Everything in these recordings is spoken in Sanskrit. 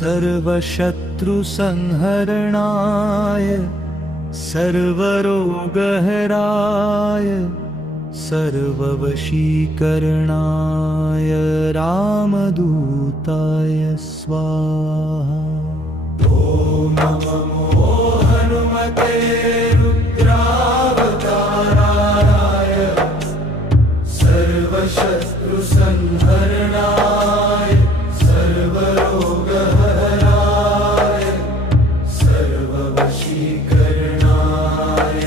सर्वशत्रुसंहरणाय सर्वरोगहराय सर्ववशीकरणाय रामदूताय स्वाहा। ॐ नमो हनुमते रुद्रावताराय सर्वशत्रुसंहरणाय सर्वरोगहराय सर्ववशीकरणाय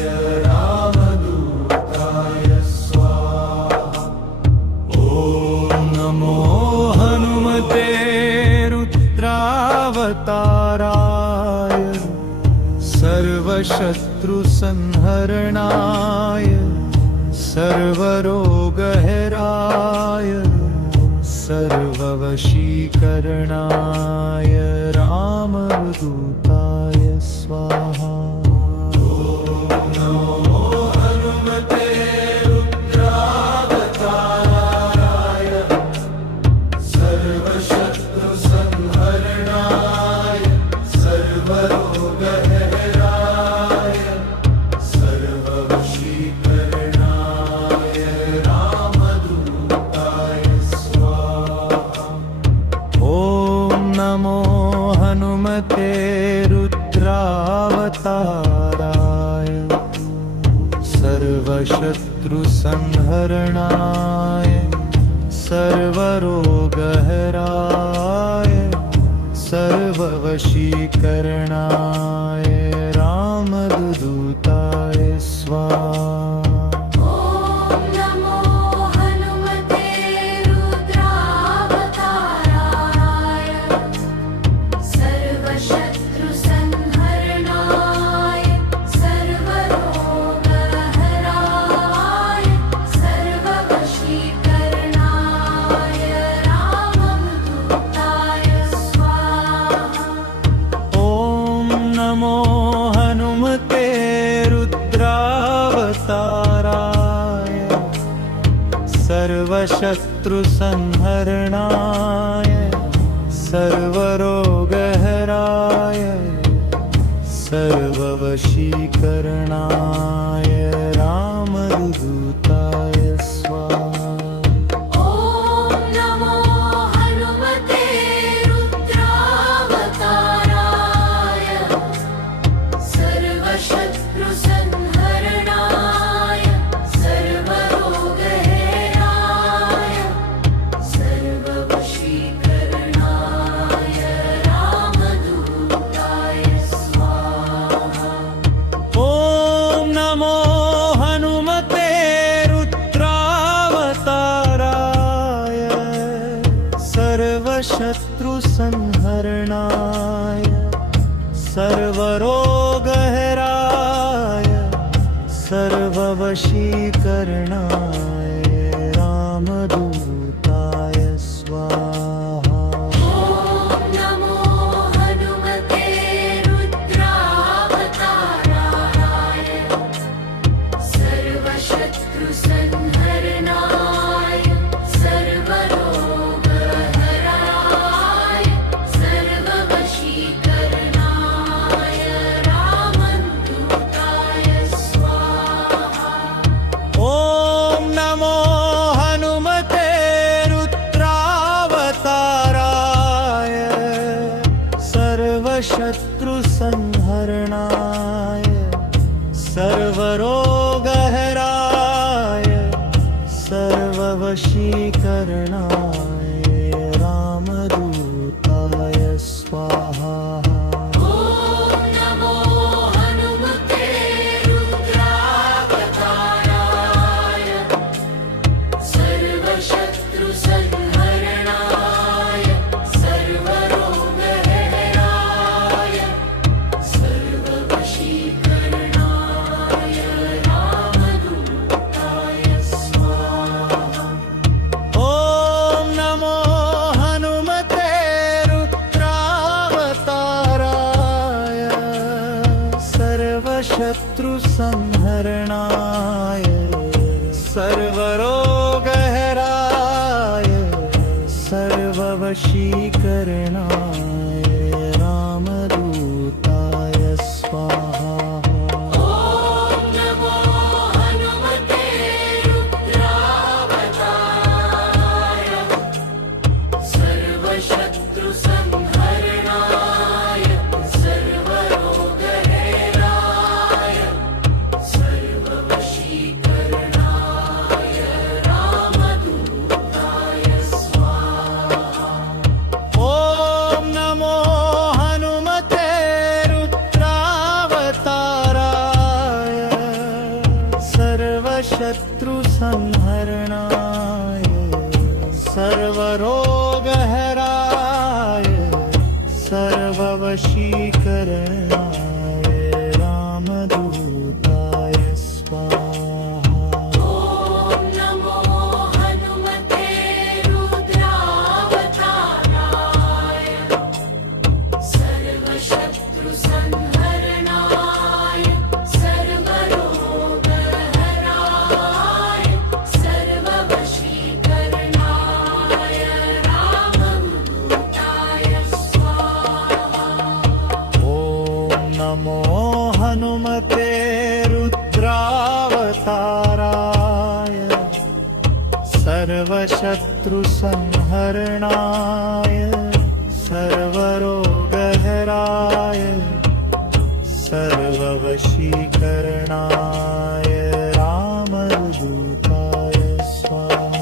रामदूताय स्वाहा। ॐ नमो हनुमते रुद्रावताराय सर्वशत्रुसंहरणाय सर्वरोगहराय सर्ववशीकरणाय रामदूताय स्वाहा। ॐ नमो हनुमते रुद्रावताराय सर्वशत्रुसंहरणाय सर्वरोगहराय सर्ववशीकरणाय रामदूताय स्वाहा। ॐ नमो हनुमते रुद्रावताराय सर्वशत्रुसंहरणाय सर्वरोगहराय सर्ववशीकरणाय रामदूताय स्वाहा। नमो हनुमते रुद्रावताराय सर्वशत्रुसंहरणाय सर्वरोगहराय सर्ववशीकरणाय रामदूताय स्वाहा। सर्वशत्रुसंहरणाय सर्वरोगहराय सर्ववशीकरणाय रामदूताय स्वाहा। सर्वशत्रुसंहरणाय सर्वरोगहराय सर्ववशीकरणाय रामदूताय स्वाहा। सर्वशत्रुसंहरणाय सर्वरोगहराय सर्ववशीकरणाय रामदूताय स्वाहा शत्रु संहरणाय सर्वरोगहराय सर्ववशीकरणाय रामदूताय स्वाहा ॐ नमो हनुमते रुद्रावताराय सर्वशत्रुसंहरणाय सर्वरोगहराय सर्ववशीकरणाय रामदूताय स्वाहा ॐ नमो हनुमते रुद्रावताराय सर्वशत्रुसंहरणाय सर्वरोगहराय सर्ववशीकरणाय रामदूताय स्वाहा नमो हनुमते रुद्रावताराय सर्वशत्रुसंहरणाय सर्वरोगहराय सर्ववशीकरणाय रामदूताय स्वाहा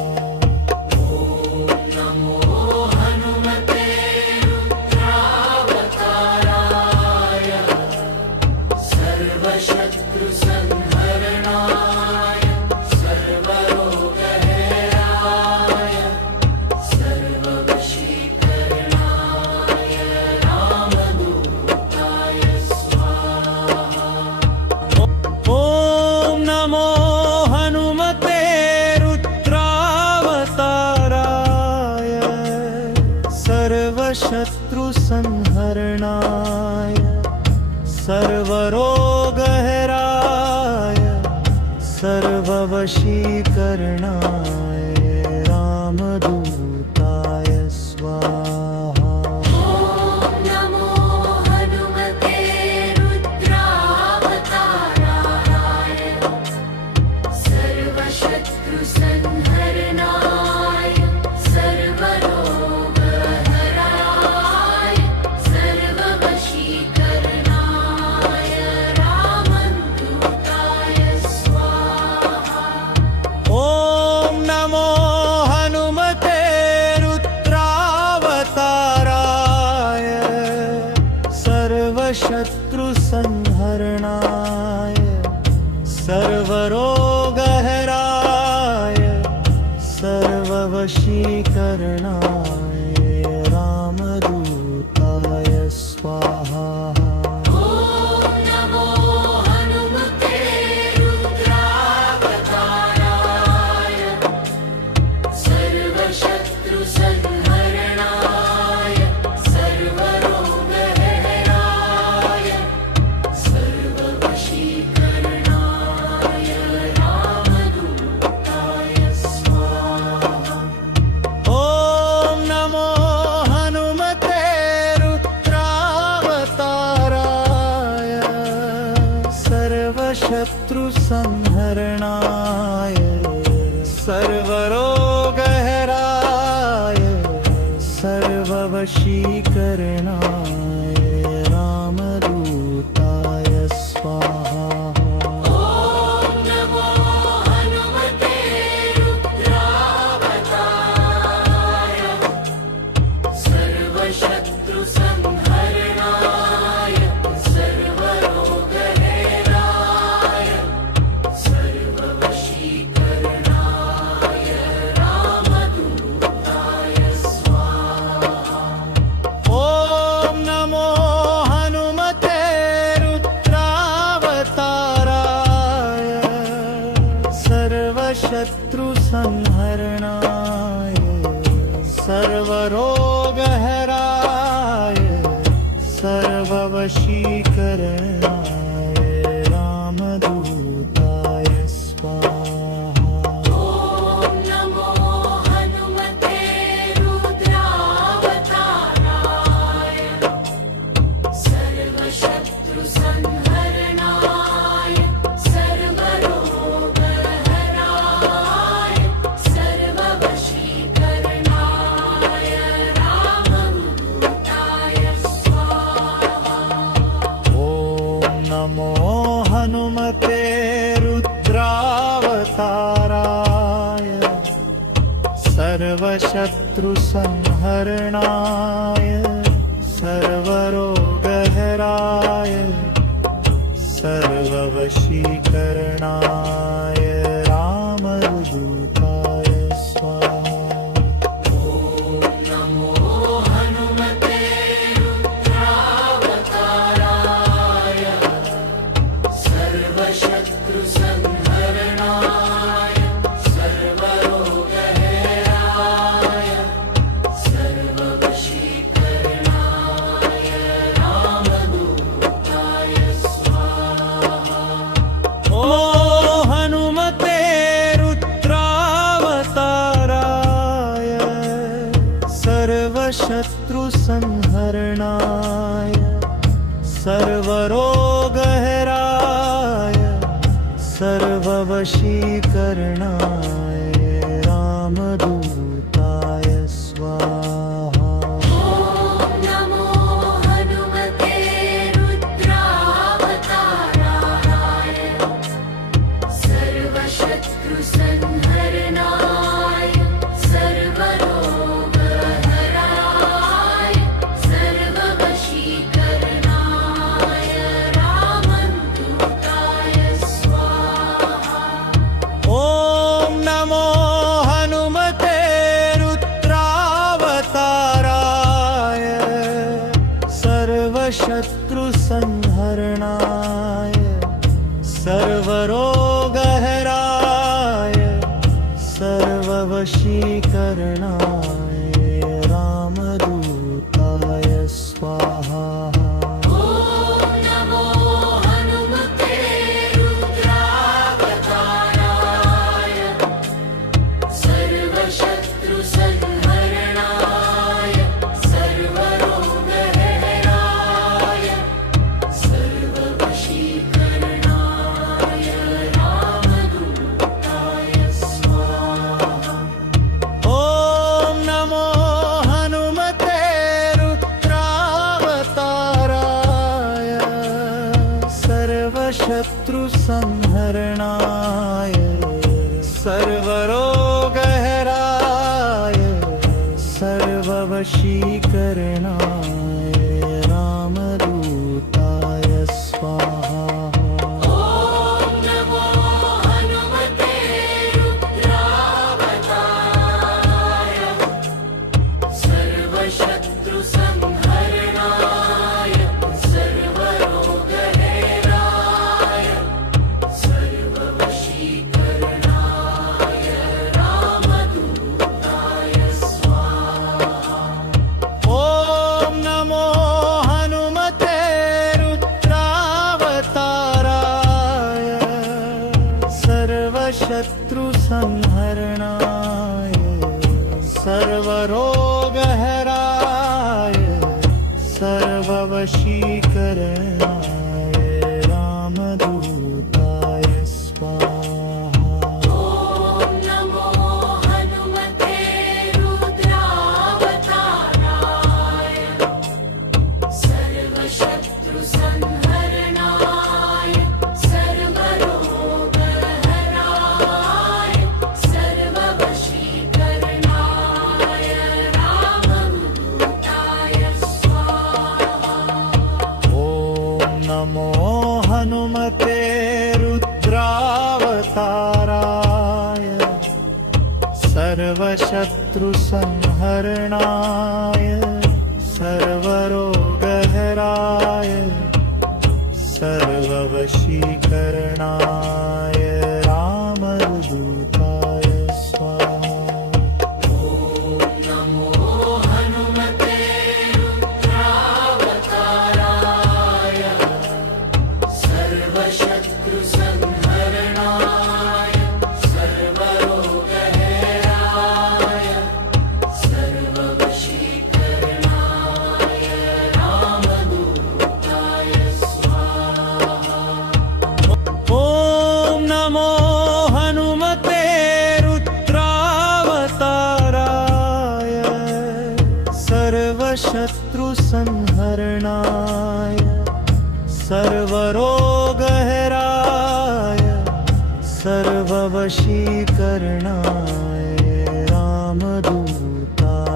ॐ नमो हनुमते रुद्रावताराय सर्वशत्रुसंहरणाय सर्वरोगहराय सर्ववशीकरणाय रामदूताय स्वाहा नमो हनुमते रुद्रावताराय सर्वशत्रुसंहरणाय सर्वरोगहराय सर्ववशीकरणाय रामदूताय स्वाहा ॐ नमो हनुमते रुद्रावताराय सर्वशत्रुसंहरणाय सर्वरोगहराय सर्ववशीकरणाय रामदूताय स्वाहा नमो हनुमते रुद्रावताराय सर्वशत्रुसंहरणाय सर्वरोगहराय सर्ववशीकरणाय रामदूताय स्वाहा ॐ नमो हनुमते रुद्रावताराय सर्वशत्रुसंहरणाय सर्वरोगहराय सर्ववशीकरणाय रामदूताय स्वाहा नमो हनुमते रुद्रावताराय सर्वशत्रुसंहरणाय सर्वरोगहराय सर्ववशीकरणाय रामदूताय स्वाहा ॐ नमो हनुमते रुद्रावताराय सर्वशत्रुसंहरणाय सर्वरोगहराय सर्ववशीकरणाय रामदूताय स्वाहा नमो हनुमते रुद्रावताराय सर्वशत्रुसंहरणाय सर्वरोगहराय सर्ववशीकरणाय रामदूताय स्वाहा। नमो हनुमते रुद्रावताराय सर्वशत्रुसंहरणाय सर्वरोगहराय सर्ववशीकरणाय रामदूताय स्वाहा। ओ हनुमते रुद्रावताराय सर्वशत्रुसंहरणाय सर्वरोगहराय सर्ववशीकरणाय रामदूताय स्वाहा। नमो हनुमते रुद्रावताराय सर्वशत्रुसंहरणाय सर्वरोगहराय सर्ववशीकरणाय रामदूताय स्वाहा। ॐ नमो हनुमते रुद्रावताराय सर्वशत्रुसंहरणाय सर्वरोगहराय सर्ववशीकरणाय रामदूताय स्वाहा। नमो हनुमते रुद्रावताराय सर्वशत्रुसंहरणाय सर्वरोगहराय सर्ववशीकरणाय रामदूताय स्वाहा। ॐ नमो हनुमते रुद्रावताराय सर्वशत्रुसंहरणाय सर्वरोगहराय सर्ववशीकरणाय रामदूताय स्वाहा। नमो हनुमते रुद्रावताराय सर्वशत्रुसंहरणाय सर्वरोगहराय सर्ववशीकरणाय रामदूताय स्वाहा। ॐ नमो हनुमते रुद्रावताराय सर्वशत्रुसंहरणाय सर्वरोगहराय सर्ववशीकरणाय रामदूताय स्वाहा। नमो हनुमते रुद्रावताराय सर्वशत्रुसंहरणाय सर्वरोगहराय सर्ववशीकरणाय रामदूताय स्वाहा। ॐ नमो हनुमते रुद्रावताराय सर्वशत्रुसंहरणाय सर्वरोगहराय सर्ववशीकरणाय रामदूताय स्वाहा। नमो हनुमते रुद्रावताराय सर्वशत्रुसंहरणाय सर्वरोगहराय सर्ववशीकरणाय रामदूताय स्वाहा। ॐ नमो हनुमते रुद्रावताराय सर्वशत्रुसंहरणाय सर्वरोगहराय सर्ववशीकरणाय रामदूताय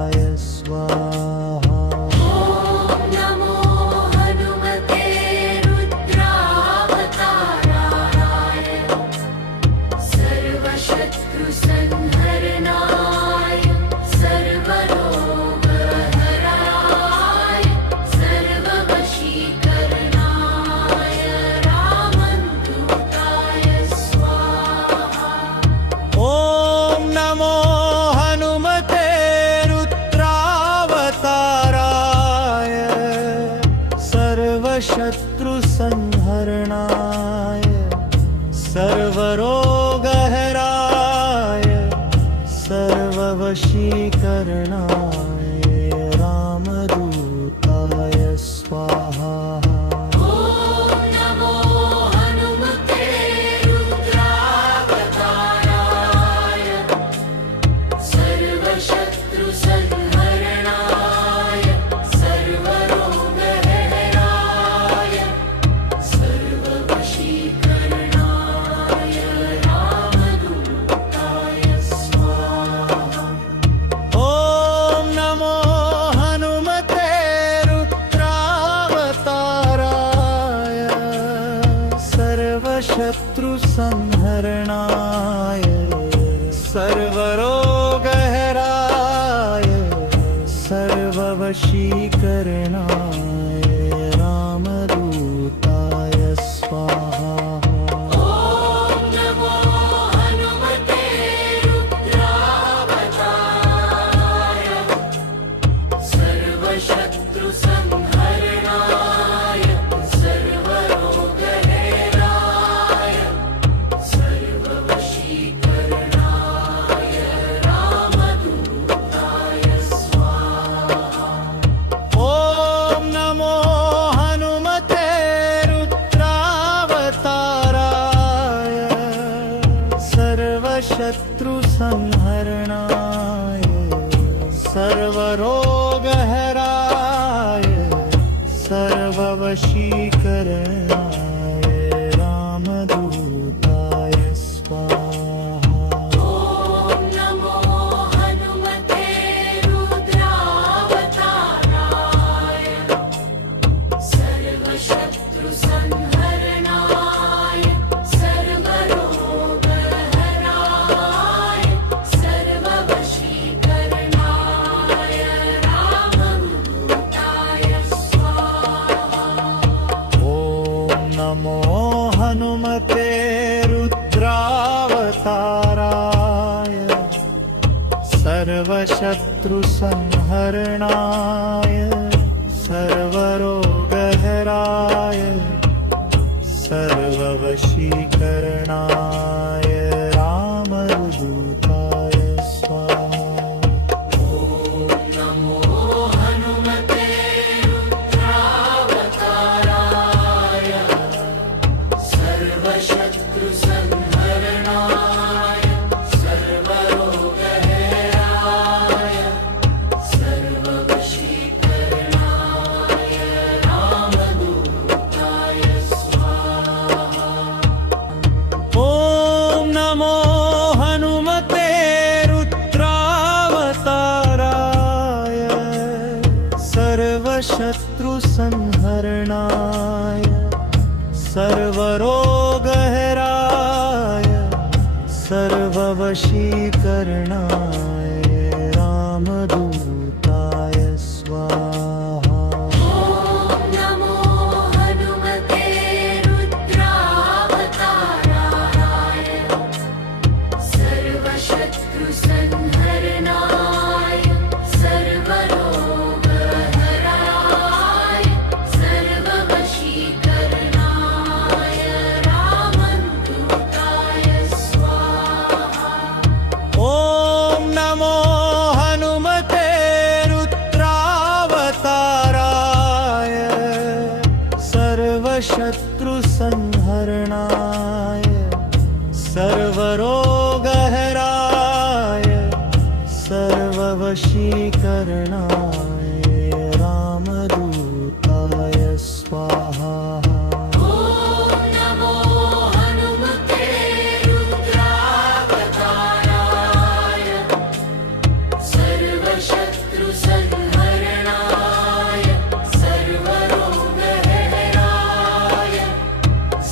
सर्वशत्रुसंहरणाय सर्वरोगहराय सर्ववशीकरणाय रामदूताय स्वाहा। ॐ नमो हनुमते रुद्रावताराय सर्वशत्रुसंहरणाय सर्वरोगहराय सर्ववशीकरणाय रामदूताय स्वाहा। ॐ नमो हनुमते रुद्रावताराय सर्वशत्रुसंहरणाय सर्वरोगहराय सर्ववशीकरणाय रामदूताय स्वाहा। ॐ नमो हनुमते रुद्रावताराय सर्वशत्रुसंहरणाय सर्वरोगहराय सर्ववशीकरणाय रामदूताय स्वाहा। ॐ नमो हनुमते रुद्रावताराय सर्वशत्रुसंहरणाय सर्वरोगहराय सर्ववशीकरणाय रामदूताय स्वाहा। ॐ नमो हनुमते रुद्रावताराय सर्वशत्रुसंहरणाय सर्वरोगहराय सर्ववशीकरणाय रामदूताय स्वाहा। ॐ नमो हनुमते रुद्रावताराय सर्वशत्रुसंहरणाय सर्वरोगहराय सर्ववशीकरणाय रामदूताय स्वाहा। नमो हनुमते रुद्रावताराय सर्वशत्रुसंहरणाय सर्वरोगहराय सर्ववशीकरणाय रामदूताय स्वाहा। ॐ नमो हनुमते रुद्रावताराय सर्वशत्रुसंहरणाय सर्वरोगहराय सर्ववशीकरणाय रामदूताय स्वाहा। ॐ नमो हनुमते रुद्रावताराय सर्वशत्रुसंहरणाय सर्वरोगहराय सर्ववशीकरणाय रामदूताय स्वाहा। ॐ नमो हनुमते रुद्रावताराय सर्वशत्रुसंहरणाय सर्वरोगहराय सर्ववशीकरणाय रामदूताय स्वाहा। ॐ नमो हनुमते रुद्रावताराय सर्वशत्रुसंहरणाय सर्वरोगहराय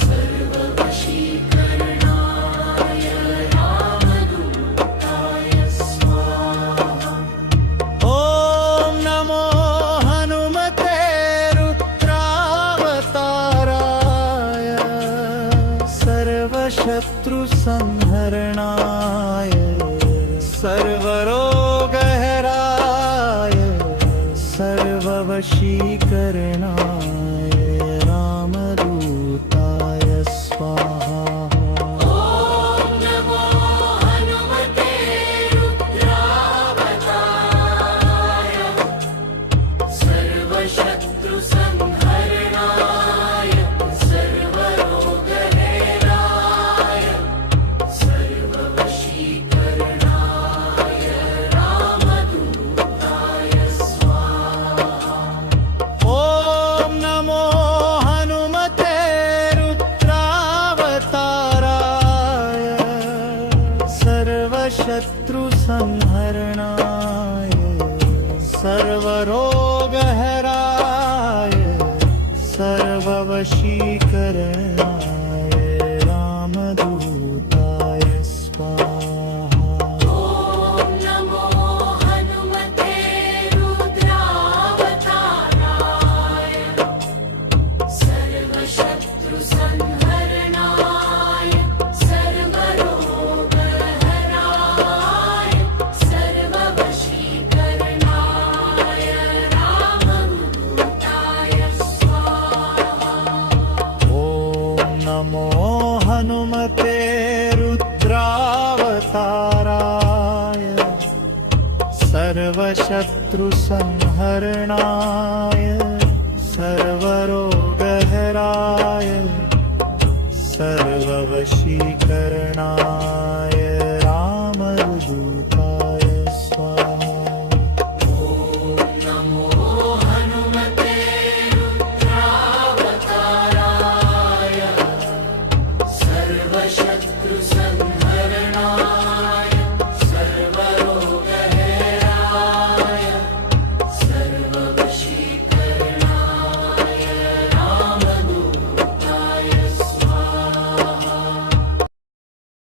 सर्ववशीकरणाय रामदूताय स्वाहा। ॐ नमो हनुमते रुद्रावताराय सर्वशत्रुसंहरणाय सर्वरोगहराय सर्ववशीकरणाय सर्ववशीकरणाय रामदूताय स्वाहा ॐ नमो हनुमते रुद्रावताराय सर्वशत्रुसंहरणाय सर्वरोगहराय सर्ववशीकरणाय रामदूताय स्वाहा ॐ नमो हनुमते रुद्रावताराय सर्वशत्रुसंहरणाय सर्वरोगहराय सर्ववशीकरणाय रामदूताय स्वाहा नमो हनुमते रुद्रावताराय सर्वशत्रुसंहरणाय